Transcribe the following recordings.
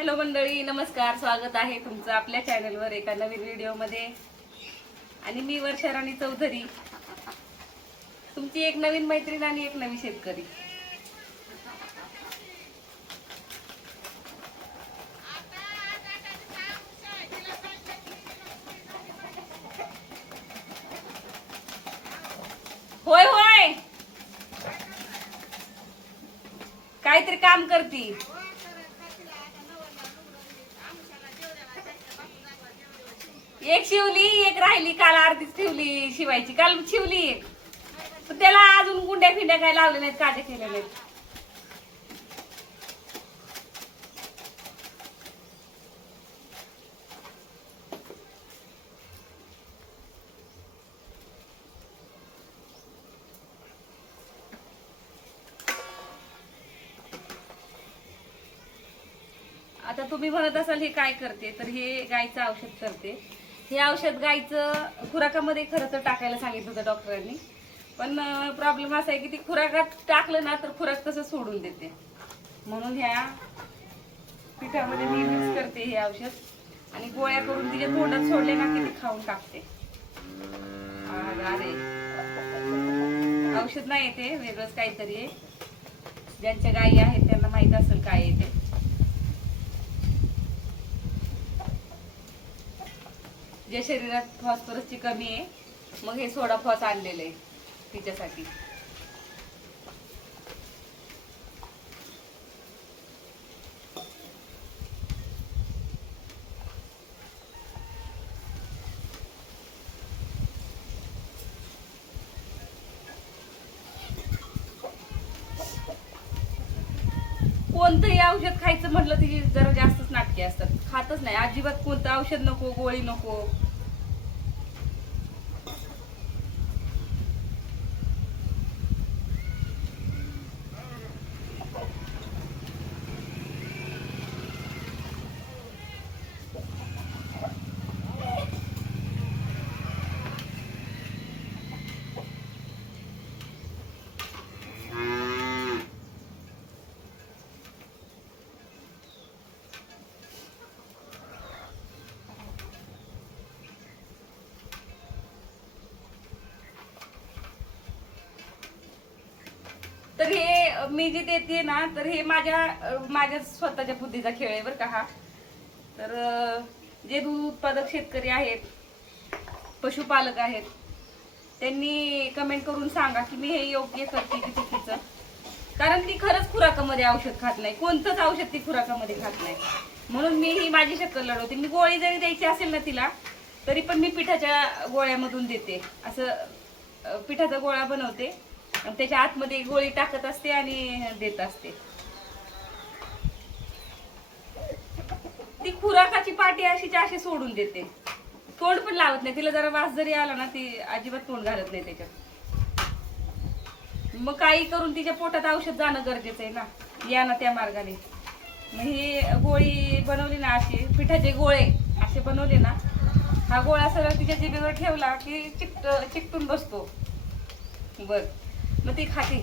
Hello मंडळी, नमस्कार. स्वागत आहे तुमचं आपल्या चॅनलवर एका नवीन व्हिडिओमध्ये. आणि मी वर्षा राणी चौधरी, तुमची एक नवीन मैत्रीण आणि एक नवी शेतकरी. होय होय, काहीतरी काम करती. एक शिवली, एक राहिली. काल अर्धीच ठेवली शिवायची. काल शिवली एक, पण त्याला अजून गुंड्या फिंड्या काय लावले नाहीत, काटे केले नाहीत. आता तुम्ही म्हणत असाल हे काय करते, तर हे गायचं औषध करते. हे औषध गायचं खुराकामध्ये खरं तर टाकायला सांगितलं होतं डॉक्टरांनी, पण प्रॉब्लेम असा आहे की ती खुराकात टाकलं ना तर खुराक तसं सोडून देते. म्हणून ह्या पिठामध्ये मी मिक्स करते हे औषध आणि गोळ्या करून तिच्या तोंडात सोडले ना की ती खाऊन टाकते. अरे औषध नाही येते, वेगळंच काहीतरी आहे. ज्यांच्या गायी आहेत त्यांना माहित असेल काय येते. जे शरीरात फॉस्फरसची कमी आहे, मग हे सोडा फॉस आणलेलं आहे तिच्यासाठी. कोणतंही औषध खायचं म्हटलं तिची जरा जास्तच नाटके असतात. खातच नाही अजिबात. कोणतं औषध नको, गोळी नको. तर हे मी जे देते ना, तर हे माझ्या स्वतःच्या बुद्धीचा खेळ आहे बरं का हा. तर जे दूध उत्पादक शेतकरी आहेत, पशुपालक आहेत, त्यांनी कमेंट करून सांगा की मी हे योग्य करते की चुकीचं. कारण ती खरंच खुराकामध्ये औषध खात नाही, कोणतंच औषध ती खुराकामध्ये खात नाही. म्हणून मी ही माझी शक्कल लढवते. मी गोळी जरी द्यायची असेल ना तिला, तरी पण मी पिठाच्या गोळ्यामधून देते. असं पिठाचा गोळा बनवते, त्याच्या आतमध्ये गोळी टाकत असते आणि देत असते. ती खुराकाची पाटी अशीच्या अशी सोडून देते. तोंड पण लावत नाही. तिला जरा वास जरी आला ना, ती अजिबात तोंड घालत नाही त्याच्यात. मग काही करून तिच्या पोटात औषध जाणं गरजेचं आहे ना, या ना त्या मार्गाने. मग ही गोळी बनवली ना, अशी पिठाचे गोळे असे बनवले ना, हा गोळा सरळ तिच्या जिभेवर ठेवला की चिकटून बसतो. बर, मग ती खाते.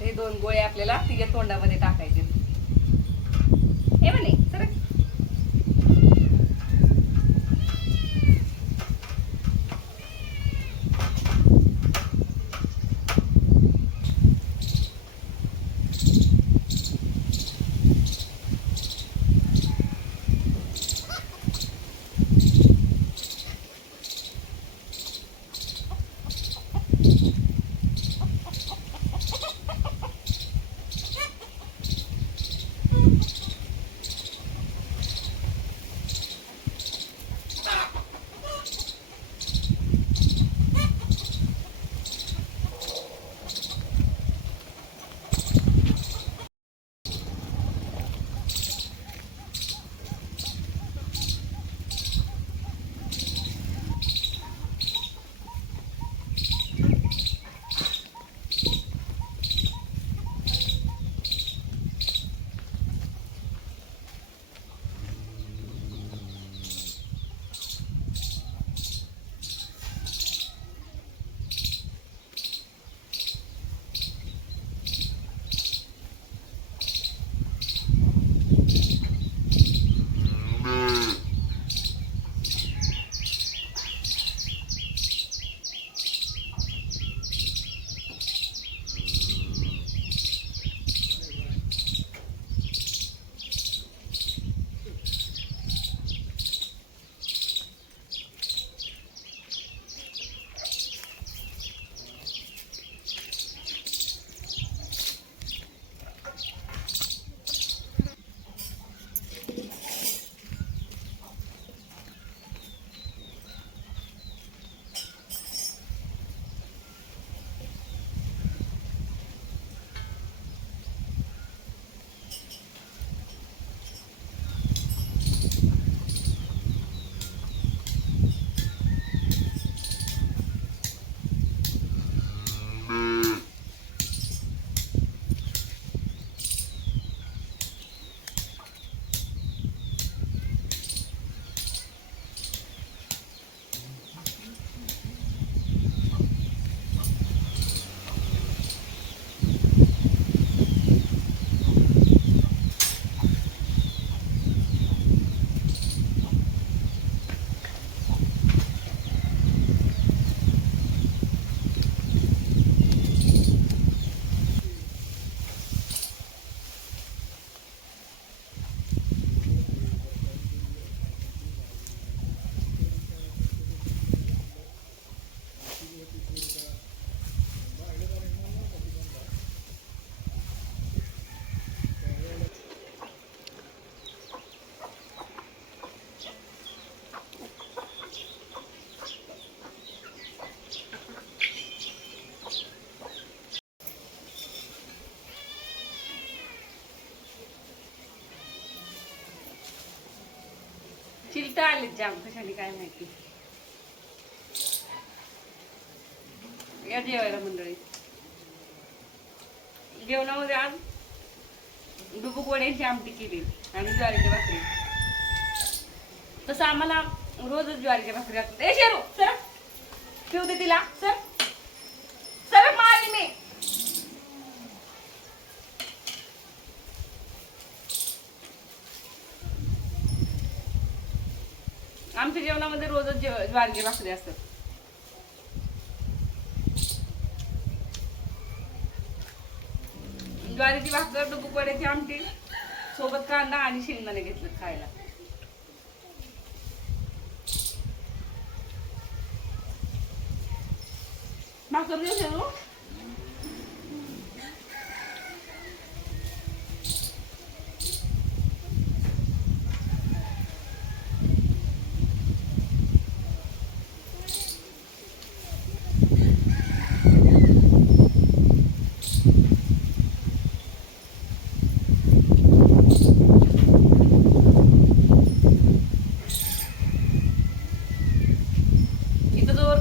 हे 2 गोळे आपल्याला तिच्या तोंडामध्ये टाकायचे. हे म्हणे सर, गेस्ट आले जाम कशाने काय माहिती. या जेवायला मंडळी. जेवणामध्ये आज डुबुक वड्याची आमटी केली आणि ज्वारीची भाकरी. तसं आम्हाला रोजच ज्वारीच्या भाकरी असतात. ए शेरू सर ठेवू दे तिला. सर सर मारली मी. आमच्या जेवणामध्ये रोजच ज्वारीची भाकरी असतात. ज्वारीची भाकर, डुबुक वड्याची आमटी, सोबत कांदा आणि शेंगदाणे घेतलं खायला. भाकर देऊ शेरू.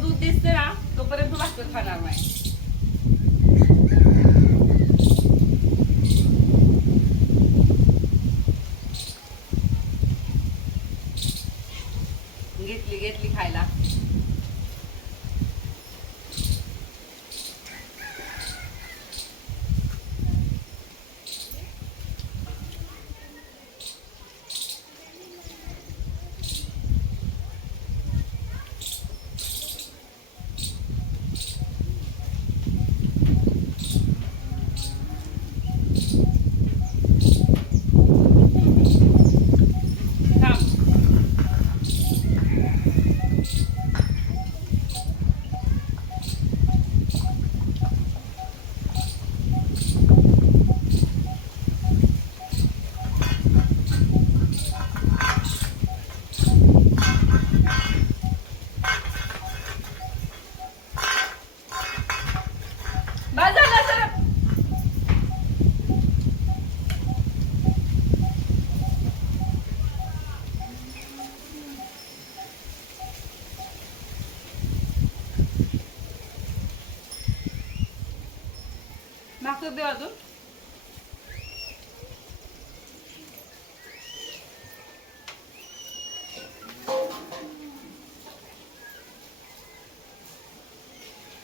दूध दिसते ना तोपर्यंत भाकर खाणार नाही. घेतली खायला. भाकर दे अजून.